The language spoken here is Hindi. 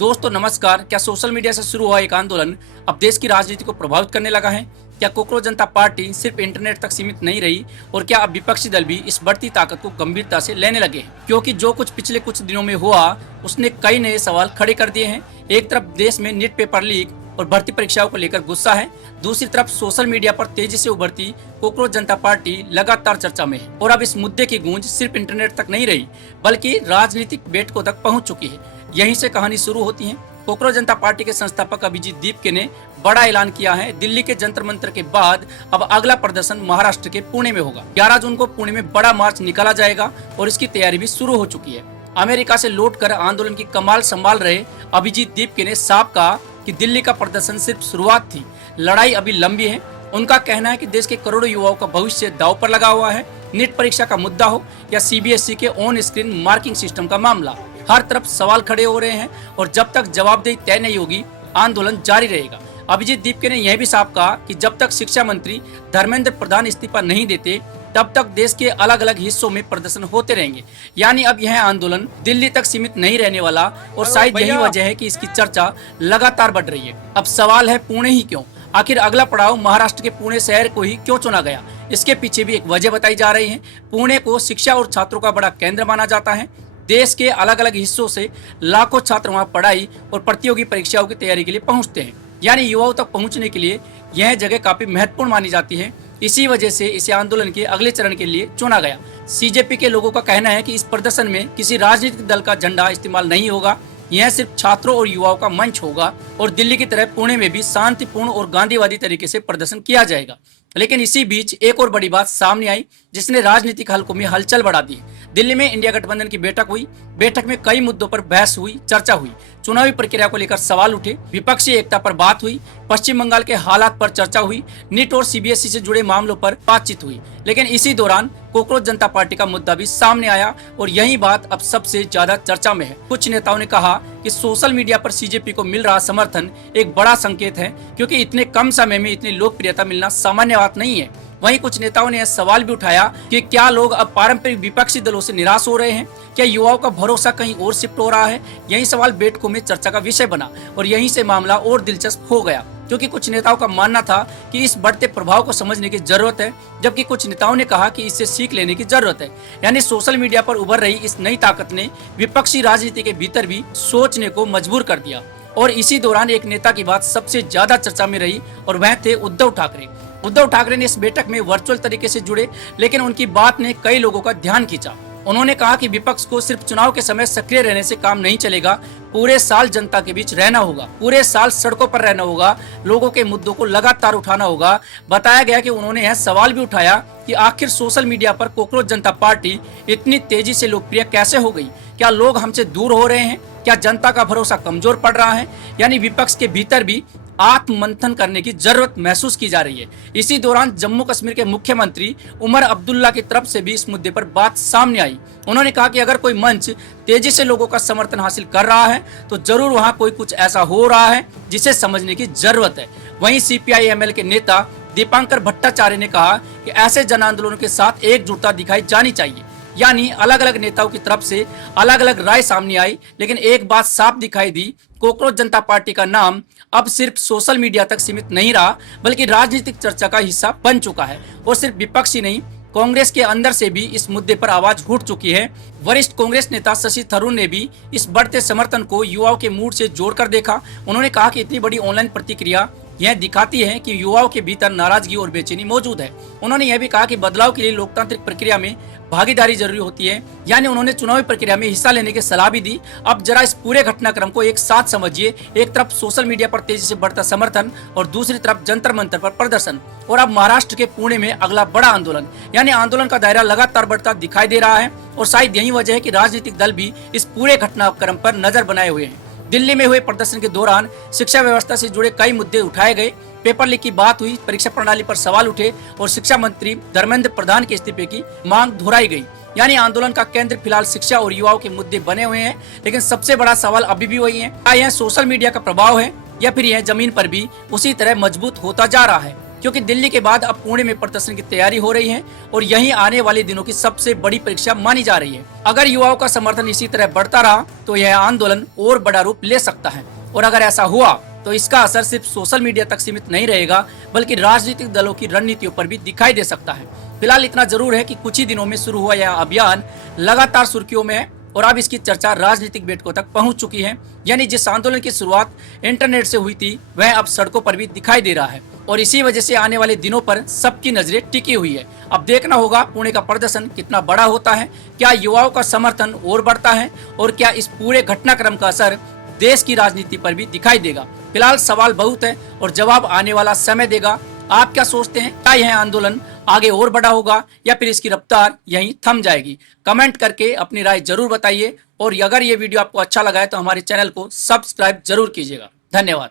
दोस्तों नमस्कार। क्या सोशल मीडिया से शुरू हुआ एक आंदोलन अब देश की राजनीति को प्रभावित करने लगा है? क्या कोकरोच जनता पार्टी सिर्फ इंटरनेट तक सीमित नहीं रही और क्या अब विपक्षी दल भी इस बढ़ती ताकत को गंभीरता से लेने लगे हैं? क्योंकि जो कुछ पिछले कुछ दिनों में हुआ उसने कई नए सवाल खड़े कर दिए हैं। एक तरफ देश में नीट पेपर लीक और भर्ती परीक्षाओं को लेकर गुस्सा है, दूसरी तरफ सोशल मीडिया पर तेजी से उभरती कोकरोच जनता पार्टी लगातार चर्चा में है। और अब इस मुद्दे की गूंज सिर्फ इंटरनेट तक नहीं रही बल्कि राजनीतिक बैठकों तक पहुंच चुकी है। यहीं से कहानी शुरू होती है। कोकरोच जनता पार्टी के संस्थापक अभिजीत दीपके ने बड़ा ऐलान किया है। दिल्ली के जंतर मंतर के बाद अब अगला प्रदर्शन महाराष्ट्र के पुणे में होगा। 11 जून को पुणे में बड़ा मार्च निकाला जाएगा और इसकी तैयारी भी शुरू हो चुकी है। अमेरिका से लौटकर आंदोलन की कमान संभाल रहे अभिजीत दीपके ने साफ कहा कि दिल्ली का प्रदर्शन सिर्फ शुरुआत थी, लड़ाई अभी लंबी है। उनका कहना है कि देश के करोड़ों युवाओं का भविष्य दांव पर लगा हुआ है। नीट परीक्षा का मुद्दा हो या सीबीएसई के ऑन स्क्रीन मार्किंग सिस्टम का मामला, हर तरफ सवाल खड़े हो रहे हैं और जब तक जवाबदेही तय नहीं होगी आंदोलन जारी रहेगा। अभिजीत दीपके ने यह भी साफ कहा कि जब तक शिक्षा मंत्री धर्मेंद्र प्रधान इस्तीफा नहीं देते तब तक देश के अलग अलग हिस्सों में प्रदर्शन होते रहेंगे। यानी अब यह आंदोलन दिल्ली तक सीमित नहीं रहने वाला और शायद यही वजह है कि इसकी चर्चा लगातार बढ़ रही है। अब सवाल है पुणे ही क्यों? आखिर अगला पड़ाव महाराष्ट्र के पुणे शहर को ही क्यों चुना गया? इसके पीछे भी एक वजह बताई जा रही है। पुणे को शिक्षा और छात्रों का बड़ा केंद्र माना जाता है। देश के अलग अलग हिस्सों से लाखों छात्र वहां पढ़ाई और प्रतियोगी परीक्षाओं की तैयारी के लिए पहुंचते हैं। यानी युवाओं तक पहुंचने के लिए यह जगह काफी महत्वपूर्ण मानी जाती है। इसी वजह से इसे आंदोलन के अगले चरण के लिए चुना गया। सीजेपी के लोगों का कहना है कि इस प्रदर्शन में किसी राजनीतिक दल का झंडा इस्तेमाल नहीं होगा, यह सिर्फ छात्रों और युवाओं का मंच होगा और दिल्ली की तरह पुणे में भी शांतिपूर्ण और गांधीवादी तरीके से प्रदर्शन किया जाएगा। लेकिन इसी बीच एक और बड़ी बात सामने आई जिसने राजनीतिक हलकों में हलचल बढ़ा दी। दिल्ली में इंडिया गठबंधन की बैठक हुई। बैठक में कई मुद्दों पर बहस हुई, चर्चा हुई। चुनावी प्रक्रिया को लेकर सवाल उठे, विपक्षी एकता पर बात हुई, पश्चिम बंगाल के हालात पर चर्चा हुई, नीट और सीबीएसई से जुड़े मामलों पर बातचीत हुई। लेकिन इसी दौरान कोकरोच जनता पार्टी का मुद्दा भी सामने आया और यही बात अब सबसे ज्यादा चर्चा में है। कुछ नेताओं ने कहा कि सोशल मीडिया पर सीजेपी को मिल रहा समर्थन एक बड़ा संकेत है, क्योंकि इतने कम समय में इतनी लोकप्रियता मिलना सामान्य बात नहीं है। वहीं कुछ नेताओं ने यह सवाल भी उठाया कि क्या लोग अब पारंपरिक विपक्षी दलों से निराश हो रहे हैं? क्या युवाओं का भरोसा कहीं और शिफ्ट हो रहा है? यही सवाल बैठकों में चर्चा का विषय बना और यहीं से मामला और दिलचस्प हो गया, क्योंकि कुछ नेताओं का मानना था कि इस बढ़ते प्रभाव को समझने की जरूरत है, जबकि कुछ नेताओं ने कहा कि इससे सीख लेने की जरूरत है। यानी सोशल मीडिया पर उभर रही इस नई ताकत ने विपक्षी राजनीति के भीतर भी सोचने को मजबूर कर दिया। और इसी दौरान एक नेता की बात सबसे ज्यादा चर्चा में रही और वह थे उद्धव ठाकरे। उद्धव ठाकरे ने इस बैठक में वर्चुअल तरीके से जुड़े, लेकिन उनकी बात ने कई लोगों का ध्यान खींचा। उन्होंने कहा कि विपक्ष को सिर्फ चुनाव के समय सक्रिय रहने से काम नहीं चलेगा, पूरे साल जनता के बीच रहना होगा, पूरे साल सड़कों पर रहना होगा, लोगों के मुद्दों को लगातार उठाना होगा। बताया गया कि उन्होंने यह सवाल भी उठाया कि आखिर सोशल मीडिया पर कोकरोच जनता पार्टी इतनी तेजी से लोकप्रिय कैसे हो गई? क्या लोग हमसे दूर हो रहे हैं? क्या जनता का भरोसा कमजोर पड़ रहा है? यानी विपक्ष के भीतर भी आत्ममंथन करने की जरूरत महसूस की जा रही है। इसी दौरान जम्मू कश्मीर के मुख्यमंत्री उमर अब्दुल्ला की तरफ से भी इस मुद्दे पर बात सामने आई। उन्होंने कहा कि अगर कोई मंच तेजी से लोगों का समर्थन हासिल कर रहा है तो जरूर वहां कोई कुछ ऐसा हो रहा है जिसे समझने की जरूरत है। वहीं सीपीआई-एमएल के नेता दीपांकर भट्टाचार्य ने कहा कि ऐसे जन आंदोलनों के साथ एकजुटता दिखाई जानी चाहिए। यानी अलग अलग नेताओं की तरफ से अलग अलग राय सामने आई, लेकिन एक बात साफ दिखाई दी, कोकरोच जनता पार्टी का नाम अब सिर्फ सोशल मीडिया तक सीमित नहीं रहा बल्कि राजनीतिक चर्चा का हिस्सा बन चुका है। और सिर्फ विपक्ष ही नहीं, कांग्रेस के अंदर से भी इस मुद्दे पर आवाज उठ चुकी है। वरिष्ठ कांग्रेस नेता शशि थरूर ने भी इस बढ़ते समर्थन को युवाओं के मूड से जोड़कर देखा। उन्होंने कहा कि इतनी बड़ी ऑनलाइन प्रतिक्रिया यह दिखाती है कि युवाओं के भीतर नाराजगी और बेचैनी मौजूद है। उन्होंने यह भी कहा कि बदलाव के लिए लोकतांत्रिक प्रक्रिया में भागीदारी जरूरी होती है। यानी उन्होंने चुनावी प्रक्रिया में हिस्सा लेने की सलाह भी दी। अब जरा इस पूरे घटनाक्रम को एक साथ समझिए। एक तरफ सोशल मीडिया पर तेजी से बढ़ता समर्थन और दूसरी तरफ जंतर मंतर पर प्रदर्शन, और अब महाराष्ट्र के पुणे में अगला बड़ा आंदोलन। यानी आंदोलन का दायरा लगातार बढ़ता दिखाई दे रहा है और शायद यही वजह है कि राजनीतिक दल भी इस पूरे घटनाक्रम पर नजर बनाए हुए हैं। दिल्ली में हुए प्रदर्शन के दौरान शिक्षा व्यवस्था से जुड़े कई मुद्दे उठाए गए, पेपर लीक की बात हुई, परीक्षा प्रणाली पर सवाल उठे और शिक्षा मंत्री धर्मेंद्र प्रधान के इस्तीफे की मांग दोहराई गई। यानी आंदोलन का केंद्र फिलहाल शिक्षा और युवाओं के मुद्दे बने हुए हैं, लेकिन सबसे बड़ा सवाल अभी भी वही है, क्या यह सोशल मीडिया का प्रभाव है या फिर यह जमीन पर भी उसी तरह मजबूत होता जा रहा है? क्योंकि दिल्ली के बाद अब पुणे में प्रदर्शन की तैयारी हो रही है और यही आने वाले दिनों की सबसे बड़ी परीक्षा मानी जा रही है। अगर युवाओं का समर्थन इसी तरह बढ़ता रहा तो यह आंदोलन और बड़ा रूप ले सकता है और अगर ऐसा हुआ तो इसका असर सिर्फ सोशल मीडिया तक सीमित नहीं रहेगा बल्कि राजनीतिक दलों की रणनीतियों पर भी दिखाई दे सकता है। फिलहाल इतना जरूर है कि कुछ ही दिनों में शुरू हुआ यह अभियान लगातार सुर्खियों में है और अब इसकी चर्चा राजनीतिक बैठकों तक पहुंच चुकी है। यानी जिस आंदोलन की शुरुआत इंटरनेट से हुई थी वह अब सड़कों पर भी दिखाई दे रहा है और इसी वजह से आने वाले दिनों पर सबकी नजरें टिकी हुई है। अब देखना होगा पुणे का प्रदर्शन कितना बड़ा होता है, क्या युवाओं का समर्थन और बढ़ता है और क्या इस पूरे घटनाक्रम का असर देश की राजनीति पर भी दिखाई देगा। फिलहाल सवाल बहुत है और जवाब आने वाला समय देगा। आप क्या सोचते हैं, क्या यह आंदोलन आगे और बड़ा होगा या फिर इसकी रफ्तार यहीं थम जाएगी? कमेंट करके अपनी राय जरूर बताइए और अगर ये वीडियो आपको अच्छा लगा है तो हमारे चैनल को सब्सक्राइब जरूर कीजिएगा। धन्यवाद।